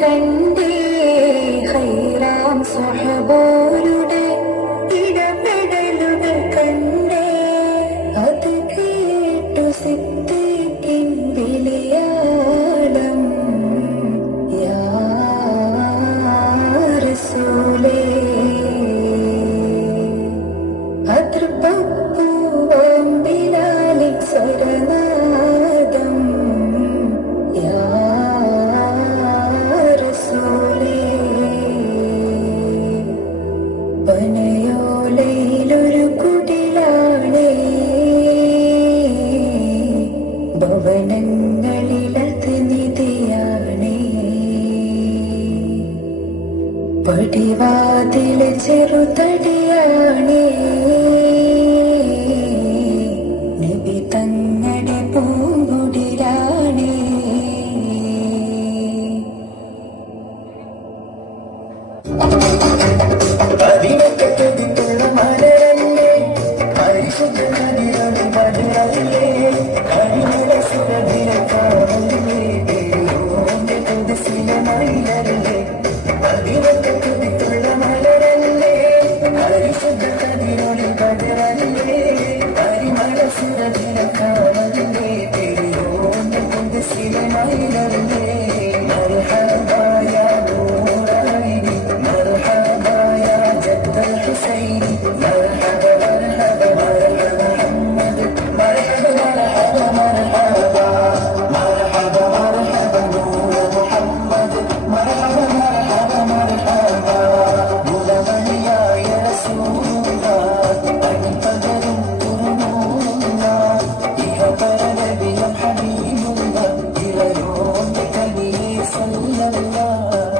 കണ്ടേ ഹൈറാം സ്വഹബോരുടെ ഇടപെടലുകൾ കണ്ടേ അത് കേട്ടു സിദ്ദീഖിൻ വിളിയാളം യാ റസൂലേ അതൃപ്പൂവാം ബിലാലിൻ സ്വരനാദം യാ പനയോലയിലൊരു കുടിലാണേ ഭവനങ്ങളിലത് നിധിയാണേ പടിവാതില് ചെറുതടിയാണേ നബി തങ്ങളുടെ പൂങ്കുടിലാണേ അതിനൊക്കെത്തുള്ള മലരല്ലേ പരിശുദ്ധ നദിയുടെ മധുരല്ലേ കരിമല സുരഭിരക്കാവല്ലേ ഓന്റെ തുളസില മയിലല്ലേ അതിനൊക്കെത്തുള്ള മലരല്ലേ പരിശുദ്ധ നദിയുടെ മധുരല്ലേ കരിമല സുരഭിരക്കാവല്ലേ ഓന്റെ തുളസില മയിലല്ലേ മർഹബാ യാ നൂറായിനി മർഹബാ യാ ജദ്ദ الحسين مرحبا مرحبا مرحبا محمد مرحبا مرحبا مرحبا مرحبا مرحبا نور محمد مرحبا مرحبا مرحبا غلامنا يا رسول الله أنت جرم ترمونا يا نبي حبيب الله إلى يومك لي صلى الله